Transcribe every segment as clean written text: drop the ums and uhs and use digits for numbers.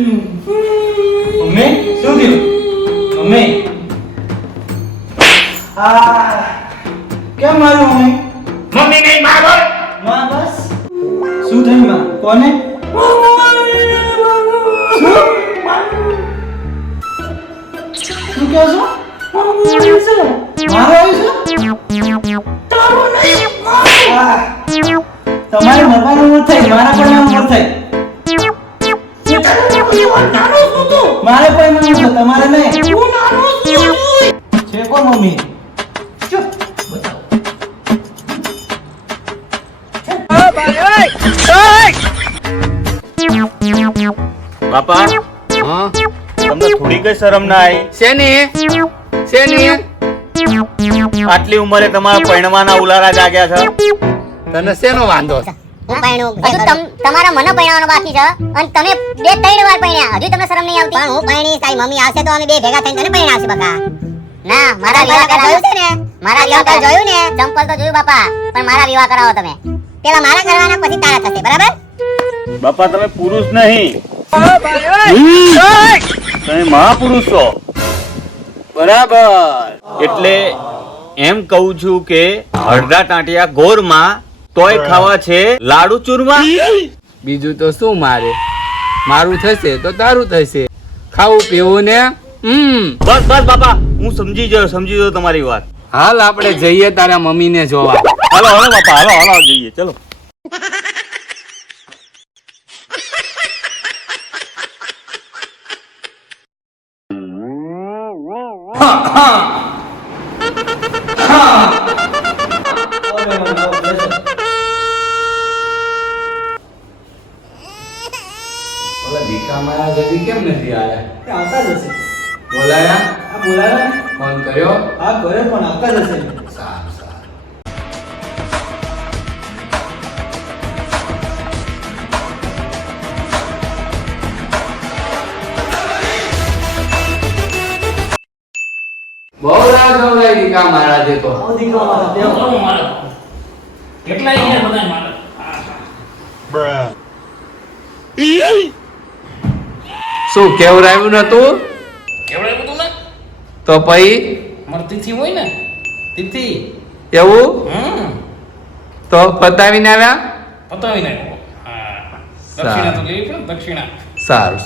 Mummy શું થયું mummy કેમ મારું મમ્મી મમ્મી નહીં મારો માં બસ શું થયું માં કોને શું કહો છો મારો આવી છે તમારે મરવાનું ઉંમર થઈ મારા પણ ઉંમર થઈ મારે પણ ઉંમર છે તમારે નહીં છે કોણ મમ્મી ચૂપ બાપા હા તમને થોડી કઈ શરમ ના આવી શેની આટલી ઉંમરે તમારા પૈણવાના ઉલારા જાગ્યા છે તને શેનો વાંધો છે? હું પૈણું હજુ તમારા મને પૈણાવાનો બાકી છે અને તમે 2-3 વાર પૈણ્યા હજુ તમને શરમ નહીં આવતી પણ હું પૈણી તારી મમ્મી આવશે તો અમે બે ભેગા થઈને તને પૈણાવશે બકા ના મારા વિવાહ કરાવો છે ને મારા વિવાહ જોયું ને ચંપલ તો જોયું બાપા પણ મારા વિવાહ કરાવો તમે પેલા મારા કરવાના પછી તારા થશે બરાબર બાપા તમે પુરુષ નહીં તમે મહાપુરુષ છો બરાબર એટલે એમ કહું છું કે અડધા ટાંટિયા ગોરમાં તોય ખાવા છે લાડુ ચૂરમા બીજું તો શું મારું થશે તો તારું થશે ખાવું પીવું ને બસ બસ બાપા હું સમજી ગયો તમારી વાત હાલ આપણે જઈએ તારા મમ્મીને જોવા હાલો બાપા હાલો જઈએ ચલો ઓલા દીકા મારા જલ્દી કેમ નથી આયા આવતા જ હશે બોલાયા બોલાવ્યા ફોન કર્યો હા ઘરે પણ આવતા જ હશે સારું બહુ રાહ જોવાય દીકા મહારાજે તો આવો દીકરો મારા દેવ કેટલા અહીંયા બધા મારે શું કેવરાયું નતું કેવડે બધું ને તો પછી મારે તિથિ હોય ને તિથિ એવું હમ તો પતાવીને આવ્યા પતાવી નાખ્યો દક્ષિણા તો લેવી પડે દક્ષિણા સારું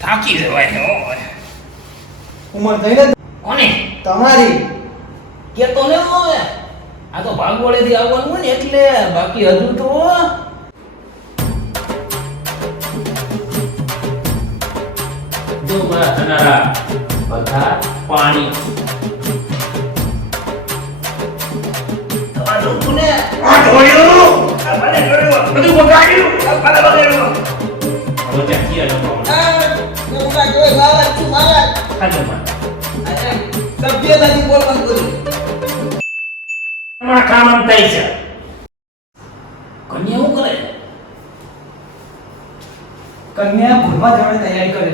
થાકી જવાય હો ઉંમર થઈ ને કોને તમારી કે તો ને હવે આ તો ભાગવડેથી આવવાનું હોય ને એટલે બાકી હજુ તો જો મારા ધનારા બધા પાણી તમારું તું ને આ ઢોળ્યું આ મને ઢોળ્યું બધું બગાડ્યું આ મને બગાડ્યું હવે ત્યાં કિયા જમવા હું કા જોઈ મારા તું મારા ખાજો માં સભ્યતાથી બોલવાનું કર્યું માં કામ આમ થાય છે કન્યા શું કરે કન્યા ભણવા જવાની તૈયારી કરે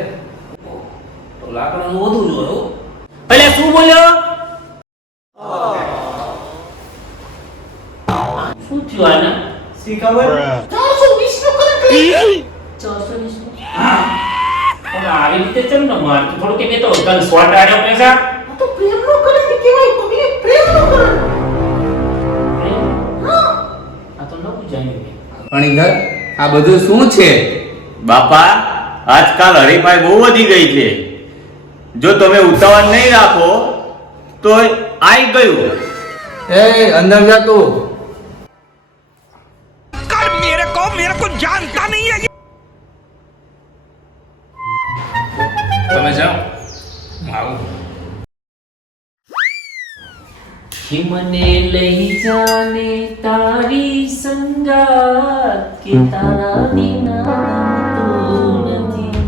તો લાકડાનું વધુ જોયો એટલે શું બોલ્યો શું થયું આના શી ખબર 420 નો કરે 420 નો હા પણ આવી રીતે ચમ ન માર તું થોડું કે મેં તો તન સ્વાટ આડ્યો પૈસા તો પ્રેમ નો કરે કે કેવાય મમ્મી પ્રેમ નો કરે આ તો ન પૂજાય પણ ઘર આ બધું શું છે બાપા આજકાલ હરીફાઈ બહુ વધી ગઈ છે જો તમે ઉતાવળ નહીં રાખો તો આઈ ગયું એ અંદર જા તું તમે જાઓ આવું કે મને લઈ જાને તારી સંગાત કે તારા વિના ગમતું નથી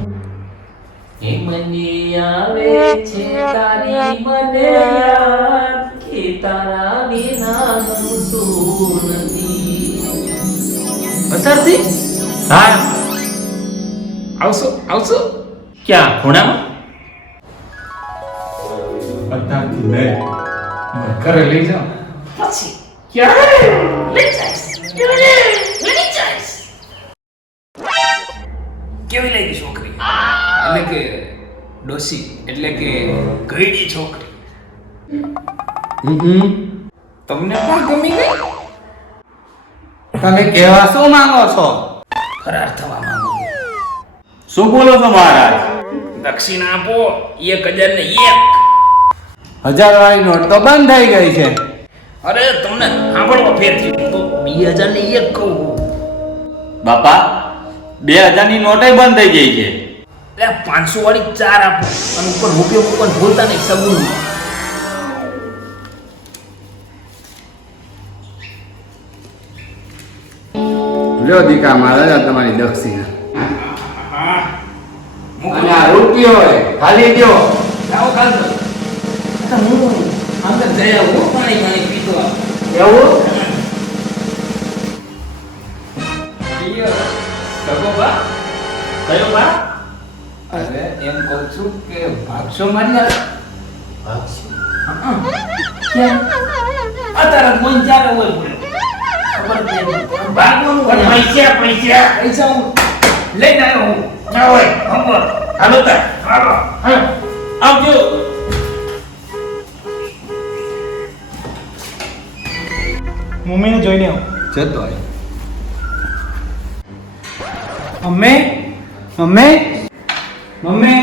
એ મને આવે છે તારી મને યાદ કે તારા વિના ગમતું નથી બતારતી હા આવશો ક્યાં ખૂણામાં બતાવતી નહીં ઘરે લઈ જાઓ પછી ક્યારે લઈ જઈશ કેવી લાગી છોકરી? એટલે કે ડોસી, એટલે કે ગઈડી છોકરી. તમને પણ ગમી ગઈ? તમે કહેવા શું માંગો છો? ફરાર થવા માંગુ. શું બોલો છો મહારાજ? દક્ષિણા આપો 1000 ને 1. 1000 વાળી નોટ તો બંધ થઈ ગઈ છે. અરે તમને સાંભળવા ફેર થયું તો 2000 ને 1 કહું. બાપા 2000 ની નોટે બંધ થઈ ગઈ છે. એટલે 500 વાળી 4 આપો અને ઉપર રૂપિયો મૂકવાનું ભૂલતા નહીં સબૂન. લ્યો દીકા મહારાજ આ તમારી દક્ષિણા. અને આ રૂપિયો હોય ખાલી દ્યો. આવો ખાતો હું અંદર જઈ આવું પાણી પીતો એવું? કયો બા? અરે એમ કહું છું કે ભાગશો મારી હારે? અત્યારે કોઈ ચાલે હોય બોલો ખબર જ નહીં. ભાગવાનું પણ પૈસા પૈસા હું લઈને આવ્યો હું. ના હોય ખબર હાલો તાર હાલો હા આવજો મમ્મીને જોઈને આવો. જતો હોય. Mummy mummy mummy